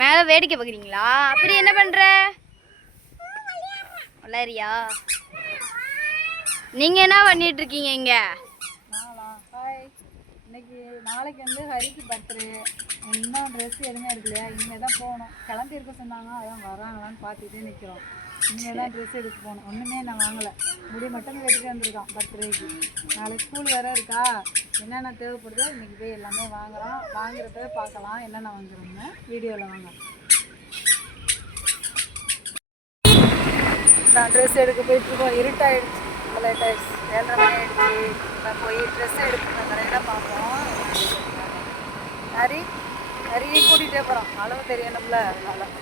மேலே வேடிக்கை பார்க்குறீங்களா? அப்படி என்ன பண்ணுற? வளரியா? நீங்கள் என்ன பண்ணிட்டு இருக்கீங்க இங்கே? இன்னைக்கு நாளைக்கு வந்து ஹரிக்கு பர்த்டே. இன்னும் ட்ரெஸ் எதுவுமே எடுக்கலையா? இனிமேல் தான் போகணும். கிளம்பி இருக்க சொன்னாங்க, அதான் வராங்களான்னு பார்த்துட்டே நிற்கிறோம். இனிமேல் தான் ட்ரெஸ் எடுக்க போகணும். ஒன்றுமே நான் வாங்கலை, முடி மட்டும் வெட்டிட்டு வந்துருக்கோம் பர்த்டேக்கு. நாளைக்கு ஸ்கூல் வேறு இருக்கா, என்னென்ன தேவைப்படுதோ இன்றைக்கி போய் எல்லாமே வாங்குகிறோம். வாங்குறத பார்க்கலாம் என்னென்ன வாங்குறோம்னு வீடியோவில் வாங்க. நான் ட்ரெஸ் எடுக்க போயிட்டுருக்கோம். இருட்டாயிடுச்சு, லேட் ஆகிடுச்சு, 7:30 மணி ஆகிடுச்சு. நான் போய் ட்ரெஸ் எடுக்கணும் கடையில் பார்ப்போம். நிறைய கூட்டிகிட்டே போகிறோம், அளவு தெரியணும்ல, அதனால்.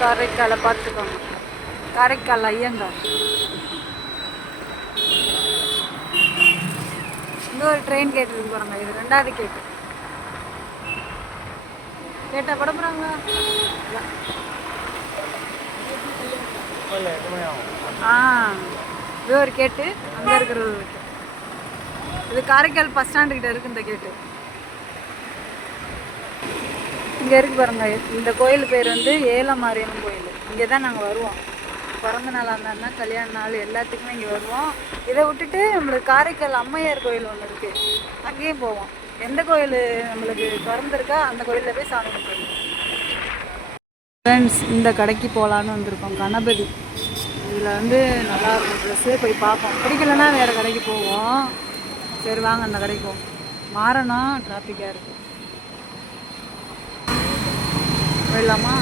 காரைக்காலை பார்த்துக்கோங்க, காரைக்கால் ஐயங்கார். இந்த ஒரு ட்ரெயின் கேட்டு போகிறாங்க, இது 2வது கேட்டு. கேட்டால் கூட போகிறாங்க. இது ஒரு கேட்டு, அங்கே இருக்கிற ஒரு கேட்டு. இது காரைக்கால் பஸ் ஸ்டாண்டுக்கிட்ட இருக்குது இந்த கேட்டு. இங்கே இருக்கு பாருங்க. இந்த கோயில் பேர் வந்து ஏலமாரியம்மன் கோயில். இங்கே தான் நாங்கள் வருவோம். பிறந்த நாளாக இருந்தாருன்னா கல்யாண நாள் எல்லாத்துக்குமே இங்கே வருவோம். இதை விட்டுட்டு நம்மளுக்கு காரைக்கால் அம்மையார் கோயில் ஒன்று இருக்குது, அங்கேயும் போவோம். எந்த கோயில் நம்மளுக்கு திறந்துருக்கா அந்த கோயிலில் போய் சாமி கும்பிடுவோம். ஃப்ரெண்ட்ஸ், இந்த கடைக்கு போகலான்னு வந்திருக்கோம். கணபதி இதில் வந்து நல்லாயிருக்கும் ட்ரெஸ்ஸு, போய் பார்ப்போம். பிடிக்கலன்னா வேறு கடைக்கு போவோம். சரி வாங்க அந்த கடைக்கு போவோம். மாறணும், டிராஃபிக்காக இருக்குது. போயிடலாமா?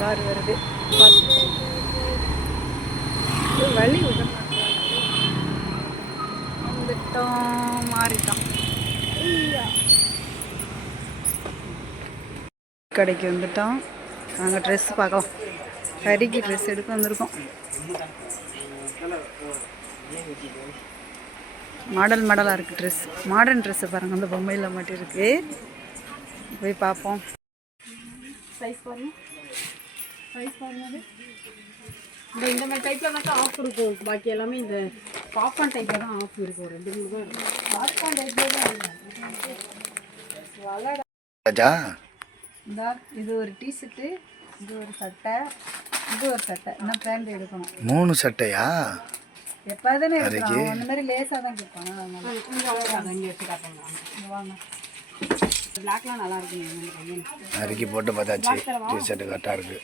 கார் வருது, வழி வந்துட்டோம், மாறிட்டோம். கடைக்கு வந்துட்டோம். நாங்கள் ட்ரெஸ் பார்க்கலாம். ஹரிக்கு ட்ரெஸ் எடுக்க வந்திருக்கோம். மாடலாக இருக்குது ட்ரெஸ். மாடர்ன் ட்ரெஸ்ஸை பாருங்கள், அந்த பொம்மையில் மட்டும் இருக்குது. போய் பார்ப்போம். சைஸ் பாருங்கள், இந்த மாதிரி டைப்பில் மட்டும் ஆஃப் இருக்கும். பாக்கி எல்லாமே இந்த பாப்கார்ன் டைப்பில் தான் ஆஃப் இருக்கும். 2 தான் இருக்கும். பாப்கார்ன் டைப்பில் தான் இந்த இது ஒரு டிஷர்ட்டு, இது ஒரு சட்டை, இது ஒரு சட்டை. இன்னும் பேண்ட் எடுக்கணும். 3 சட்டையா? எப்போதானே எடுக்கிறோம், அந்த மாதிரி லேஸாக தான் கேட்பாங்க. அதனால இங்கே எடுத்து காட்டுங்க. வாங்க, பிளாக்லாம் நல்லா இருக்குங்க. அரிக்கி போட்டு பார்த்தாச்சு, டிஷர்ட்டு கரெக்டாக இருக்குது.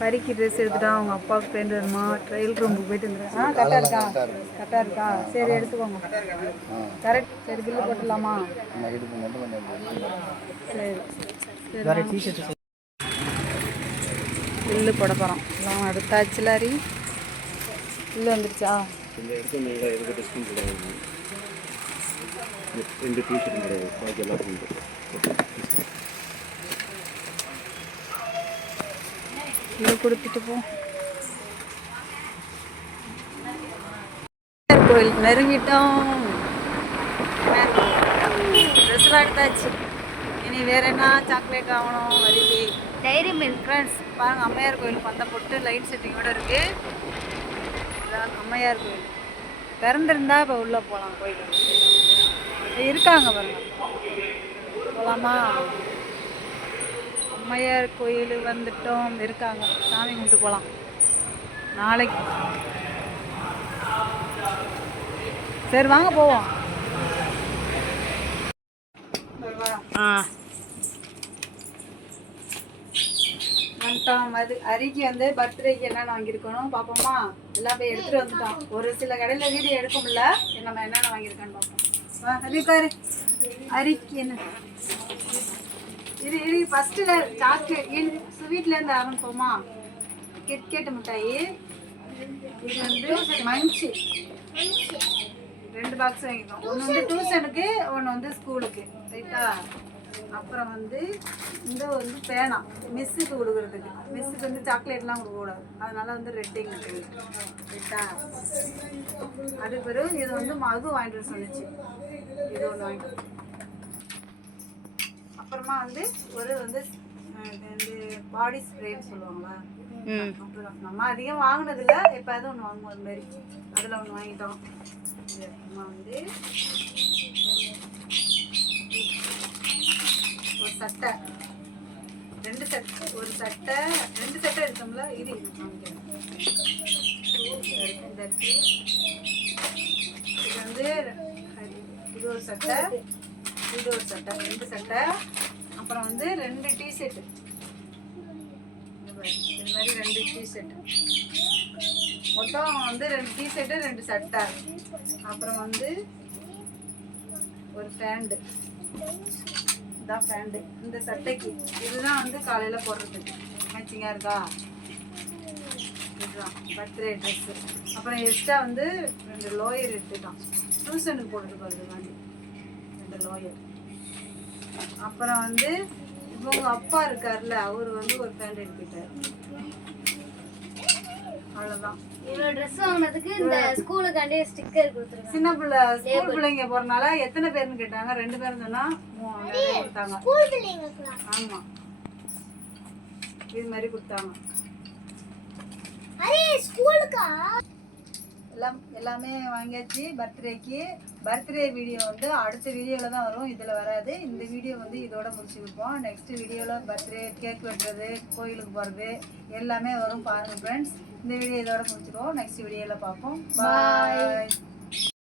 பரிக்கு ட்ரெஸ் எடுத்துட்டா அவங்க அப்பாவுக்கு பேண்ட் வேணுமா? ட்ரையல் ரூமுக்கு போயிட்டு வந்துடுறேன். கரெக்டாக இருக்கா? சரி எடுத்துக்கோங்க. கரெக்ட். சரி பில்லு போட்டுடலாமா? சரி பில்லு போட போகிறோம். எல்லாம் எடுத்தாச்சு. லாரி பில்லு வந்துடுச்சா? இது கொடுத்துட்டு போ. கோயில் நெருங்கிட்டோம். ட்ரெஸ்லாம் எடுத்தாச்சு. இனி வேற என்ன சாக்லேட் ஆகணும்? வரிக்கு டைரி மில்க். ஃப்ரெண்ட்ஸ் பாருங்கள், அம்மையார் கோயில் பந்தம் போட்டு லைட் செட்டிங்கோடு இருக்குது. இதான் அம்மையார் கோயில். திறந்துருந்தா இப்போ உள்ளே போகலாம். கோயில் இருக்காங்க பாருங்க, போகலாமா? அம்மையார் கோயில் வந்துட்டோம், இருக்காங்க. சாமி கும்பிட்டு போகலாம். நாளைக்கு சரி வாங்க போவோம். வந்துட்டோம். அரிக்கு வந்து பர்த்டேக்கு என்னென்ன வாங்கியிருக்கணும் பார்ப்போமா? எல்லாம் போய் எடுத்துகிட்டு வந்துட்டோம். ஒரு சில கடையில் வீடியோ எடுக்க முடியல. நம்ம என்னென்ன வாங்கியிருக்கோன்னு பார்ப்போம். ஹரிக்காரு அரிக்கு என்ன இது ஃபஸ்ட்டு சாக்லேட் ஸ்வீட்லேருந்து ஆரம்பிப்போமா? கிட்கேட் மிட்டாயி. இது வந்து மஞ்சு 2 பாக்ஸ் வாங்கிக்கோம். ஒன்று வந்து டியூஷனுக்கு, ஒன்று வந்து ஸ்கூலுக்கு. ரைட்டா? அப்புறம் வந்து இந்த வந்து பேனா மிஸ்ஸுக்கு கொடுக்குறதுக்கு. மிஸ்ஸுக்கு வந்து சாக்லேட்லாம் கொடுக்கக்கூடாது, அதனால வந்து ரெட்டிங். ரைட்டா? அதுக்கு பிறகு இது வந்து மது வாங்கிட்டு வர சொன்னிச்சு. இது ஒன்று வாங்கிட்டு. அப்புறமா வந்து ஒரு வந்து இது வந்து பாடி ஸ்ப்ரேன்னு சொல்லுவாங்களா, ம். அப்படிதான். நம்ம அதிகம் வாங்கினதில்ல, எப்போயாவது ஒன்று வாங்குவோம். அது மாதிரி அதில் ஒன்று வாங்கிட்டோம். இது அப்புறமா வந்து ஒரு சட்டை, ரெண்டு சட்டை, ஒரு சட்டை, ரெண்டு சட்டை எடுத்தோம்ல. இது வாங்கிக்கிறேன். இந்த இருக்கு. இது வந்து இது ஒரு சட்டை, இது ஒரு சட்டை, ரெண்டு சட்டை. அப்புறம் வந்து ரெண்டு டிஷர்ட்டு, இது மாதிரி ரெண்டு டிஷர்ட், மொத்தம் வந்து ரெண்டு டிஷர்ட்டு ரெண்டு சட்டை. அப்புறம் வந்து ஒரு பேண்ட், இதான் பேண்ட்டு இந்த சட்டைக்கு. இதுதான் வந்து காலையில் போடுறதுக்கு மேட்சிங்காக இருக்கா. இதுதான் பர்த்டே ட்ரெஸ்ஸு. அப்புறம் எக்ஸ்ட்ரா வந்து ரெண்டு லோயர் எடுத்துட்டான், டியூஷனுக்கு போட்டுட்டு போகிறதுக்காண்டி ரெண்டு லோயர். அப்புறம் வந்து இவங்க அப்பா இருக்கார்ல, அவர் வந்து ஒரு பேண்ட் எடுத்துட்டார். அவ்வளோதான். இவ்வளோ ட்ரெஸ் வாங்கினதுக்கு இந்த ஸ்கூலுக்காண்டே ஸ்டிக்கர் கொடுத்துருக்காங்க. சின்ன பிள்ளை ஸ்கூல் பிள்ளைங்க போறனால எத்தனை பேர்னு கேட்டாங்க. 2 பேரும் சொன்னா நிறைய கொடுத்தாங்க. ஆமா, இது மாதிரி கொடுத்தாங்க. எல்லாமே வாங்கியாச்சு பர்த்டேக்கு. பர்த்டே வீடியோ வந்து அடுத்த வீடியோவில் தான் வரும், இதில் வராது. இந்த வீடியோ வந்து இதோட முடிச்சுருப்போம். நெக்ஸ்ட் வீடியோவில் பர்த்டே கேக் வெட்டுறது, கோயிலுக்கு போகிறது எல்லாமே வரும். பாருங்கள் ஃப்ரெண்ட்ஸ், இந்த வீடியோ இதோட முடிச்சுருவோம். நெக்ஸ்ட் வீடியோவில் பார்ப்போம். பாய்.